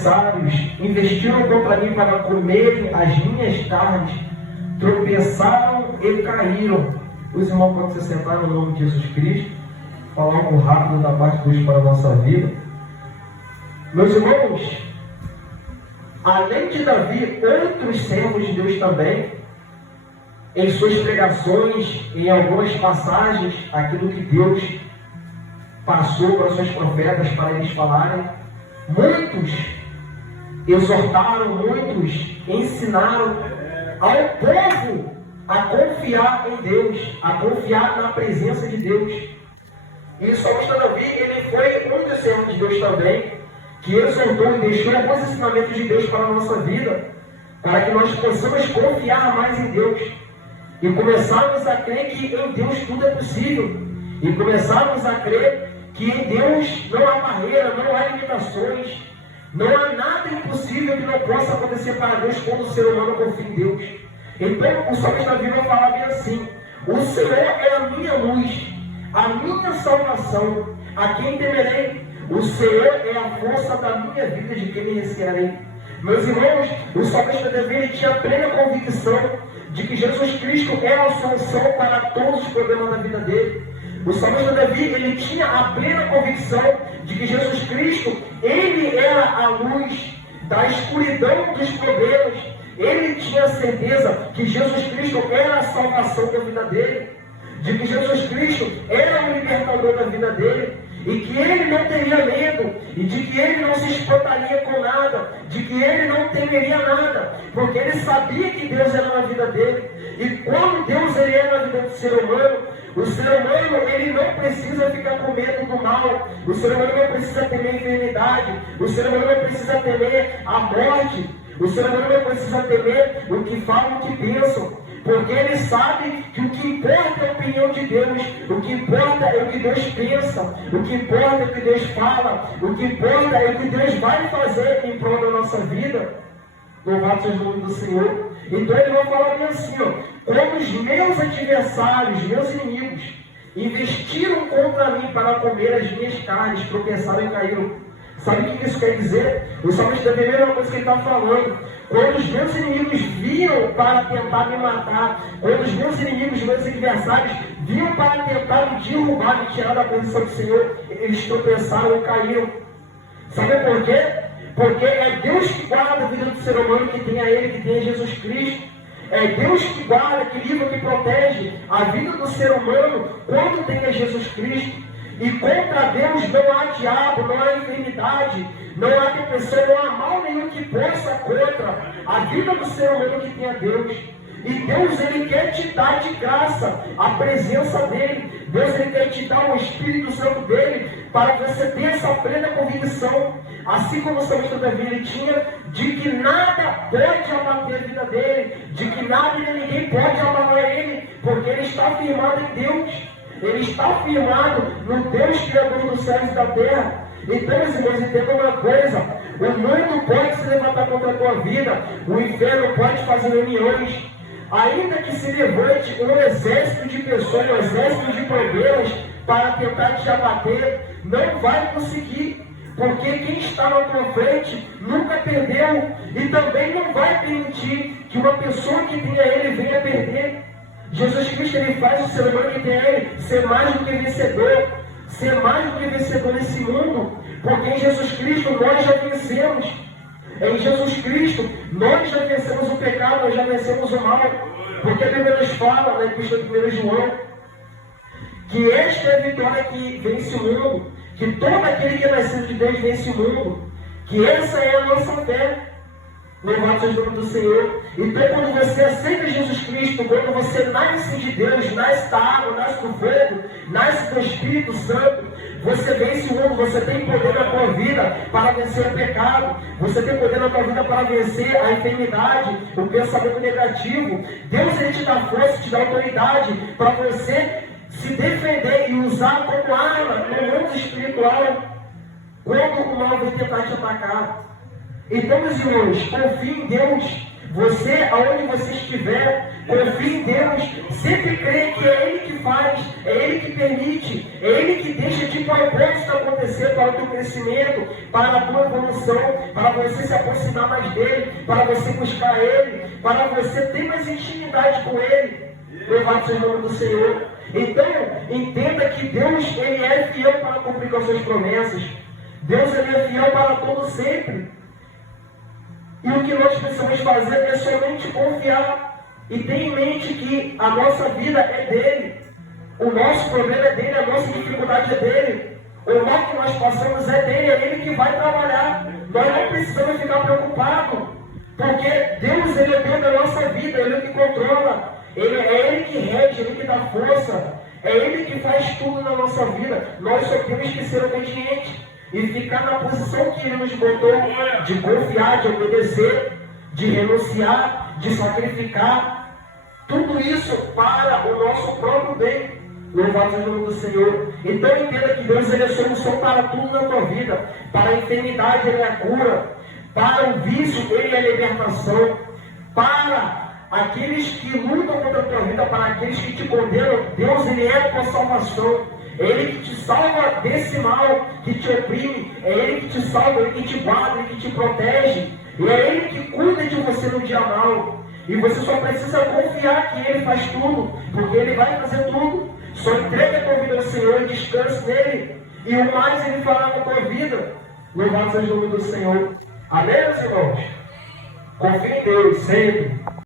adversários investiram contra mim para comerem as minhas carnes, tropeçaram e caíram. Os irmãos podem se sentar no nome de Jesus Cristo, falar algo rápido da parte de Deus para a nossa vida. Meus irmãos, além de Davi, outros servos de Deus também, em suas pregações, em algumas passagens, aquilo que Deus passou para os seus profetas para eles falarem, muitos exortaram, muitos ensinaram ao povo a confiar em Deus, a confiar na presença de Deus. E o salmista Davi, ele foi um dos servos de Deus também, que exortou e deixou alguns ensinamentos de Deus para a nossa vida, para que nós possamos confiar mais em Deus e começarmos a crer que em Deus tudo é possível, e começarmos a crer que em Deus não há barreira, não há limitações, não há nada impossível que não possa acontecer para Deus quando o ser humano confia em Deus. Então o salmista Davi vai falar bem assim: o Senhor é a minha luz, a minha salvação, a quem temerei? O Senhor é a força da minha vida, de quem me recearei. Meus irmãos, o salmista Davi tinha plena convicção de que Jesus Cristo é a solução para todos os problemas da vida dele. O salmista Davi, ele tinha a plena convicção de que Jesus Cristo, ele era a luz da escuridão dos problemas. Ele tinha certeza que Jesus Cristo era a salvação da vida dele, de que Jesus Cristo era o libertador da vida dele, e que ele não teria medo, e de que ele não se espantaria com nada, de que ele não temeria nada, porque ele sabia que Deus era na vida dele. E quando Deus ele é na vida do ser humano, o ser humano ele não precisa ficar com medo do mal, o ser humano não precisa temer a enfermidade, o ser humano não precisa temer a morte, o ser humano não precisa temer o que falam, o que pensam, porque ele sabe que o que importa é a opinião de Deus, o que importa é o que Deus pensa, o que importa é o que Deus fala, o que importa é o que Deus vai fazer em prol da nossa vida. Louvado seja o nome do Senhor. Então ele vai falar bem assim, ó: quando os meus adversários, meus inimigos, investiram contra mim para comer as minhas carnes, tropeçaram e caíram. Sabe o que isso quer dizer? O salmista também é a mesma coisa que ele está falando. Quando os meus inimigos vinham para tentar me matar, quando os meus inimigos, meus adversários, vinham para tentar me derrubar, me tirar da posição do Senhor, eles tropeçaram e caíram. Sabe por quê? Porque é Deus que guarda a vida do ser humano, que tem a Ele, que tem a Jesus Cristo. É Deus que guarda, que livra, que protege a vida do ser humano quando tem a Jesus Cristo. E contra Deus não há diabo, não há enfermidade, não há depressão, não há mal nenhum que possa contra a vida do ser humano que tem a Deus. E Deus, Ele quer te dar de graça a presença dEle. Deus, Ele quer te dar o Espírito Santo dEle para que você tenha essa plena convicção, assim como o salmista Davi ele tinha, de que nada pode abater a vida dele, de que nada e ninguém pode abater ele, porque ele está firmado em Deus. Ele está firmado no Deus Criador dos céus e da terra. Então, meus irmãos, entenda uma coisa: o mundo pode se levantar contra a tua vida, o inferno pode fazer reuniões, ainda que se levante um exército de pessoas, um exército de problemas para tentar te abater, não vai conseguir, porque quem está na tua frente nunca perdeu e também não vai permitir que uma pessoa que tenha ele venha perder. Jesus Cristo, ele faz o ser humano que tem a Ele ser mais do que vencedor, ser mais do que vencedor nesse mundo, porque em Jesus Cristo nós já vencemos. Em Jesus Cristo nós já vencemos o pecado, nós já vencemos o mal, porque a Bíblia nos fala na Epístola de 1 João que esta é a vitória que vence o mundo, que todo aquele que é nascido de Deus vence o mundo, que essa é a nossa fé. Louvado seja o nome do Senhor. Então, quando você aceita Jesus Cristo, quando você nasce de Deus, nasce da água, nasce do fogo, nasce do Espírito Santo, você vence o mundo, você tem poder na tua vida para vencer o pecado, você tem poder na tua vida para vencer a enfermidade, o pensamento negativo. Deus, Ele te dá força, te dá autoridade para você se defender e usar como arma no mundo espiritual quando o mal vai tentar te atacar. Então, meus irmãos, confie em Deus, Você, aonde você estiver, confie em Deus. Sempre creia que é Ele que faz, é Ele que permite, é Ele que deixa de propósito acontecer para o teu crescimento, para a tua evolução, para você se aproximar mais dEle, para você buscar Ele, para você ter mais intimidade com Ele. Louvado seja o nome do Senhor. Então, entenda que Deus, Ele é fiel para cumprir com as suas promessas. Deus, Ele é fiel para todo sempre. E o que nós precisamos fazer é somente confiar e ter em mente que a nossa vida é dele. O nosso problema é dele, a nossa dificuldade é dele. O mal que nós passamos é dele, é ele que vai trabalhar. Nós não precisamos ficar preocupados, porque Deus, Ele é Deus da nossa vida, Ele é o que controla. É Ele que rege, Ele que dá força. É Ele que faz tudo na nossa vida. Nós só temos que ser obedientes e ficar na posição que Ele nos botou, de confiar, de obedecer, de renunciar, de sacrificar. Tudo isso para o nosso próprio bem. Louvado seja o nome do Senhor. Então entenda que Deus, Ele é solução para tudo na tua vida. Para a enfermidade, Ele é a cura. Para o vício, Ele é a libertação. Para aqueles que lutam contra a tua vida, para aqueles que te condenam, Deus, Ele é a tua salvação. É Ele que te salva desse mal que te oprime. É Ele que te salva, Ele que te guarda, Ele que te protege. E é Ele que cuida de você no dia mal. E você só precisa confiar que Ele faz tudo, porque Ele vai fazer tudo. Só entregue a tua vida ao Senhor e descanse nele. E o mais Ele fará na tua vida. Louvado seja o nome do Senhor. Amém, meus irmãos? Confie em Deus sempre.